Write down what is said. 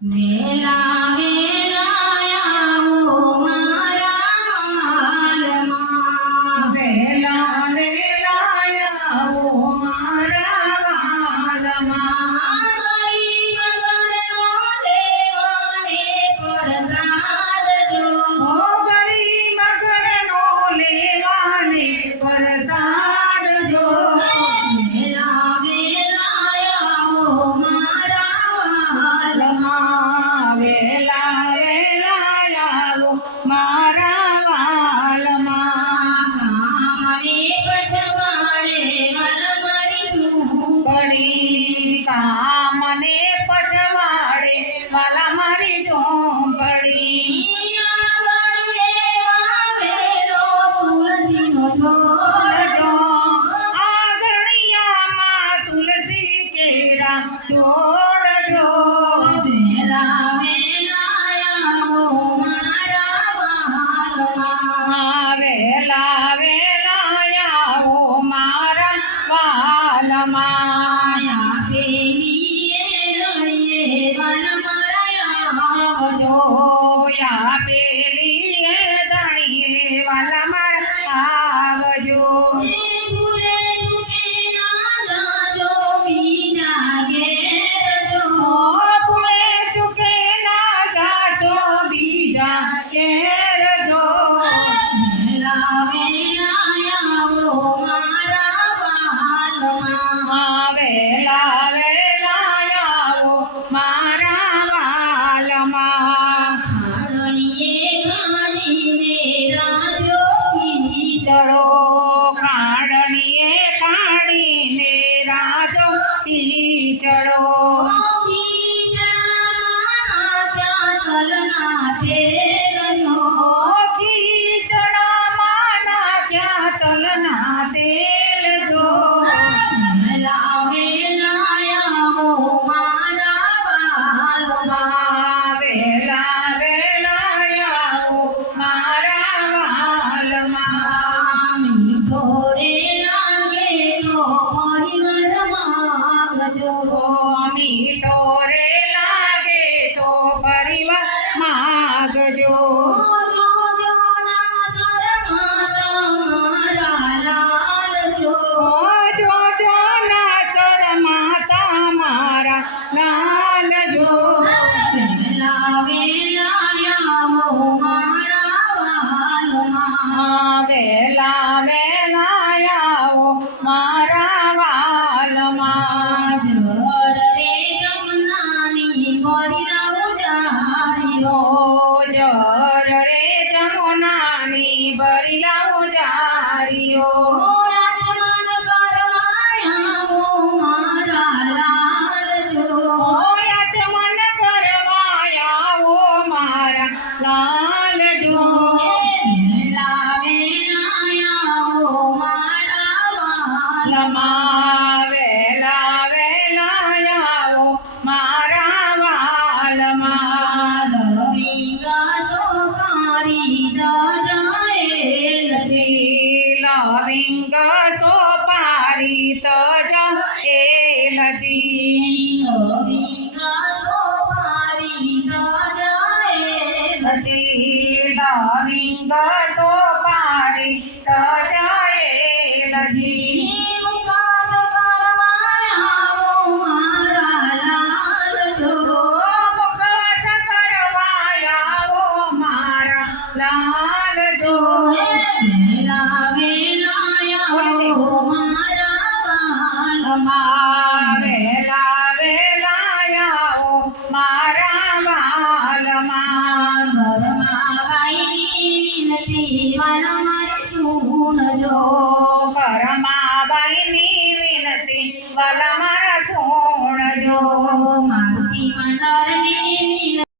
Me lave. માયા પેલી રણીએ one માયા જોયા પેલી ધણીએ વાલા teacher પાણી ભરી લાવો જારીઓ. મારી તો જો એ નથી નથી ડોમિંગ સો પારી તો જાય નથી મારા વાલમાં ઘરમાં બાઈ વિનતી વાલા મારે સુનજો ઘરમાં બાઈની વિનતી વાલા મારા સુણજો મારુતિ મંડળની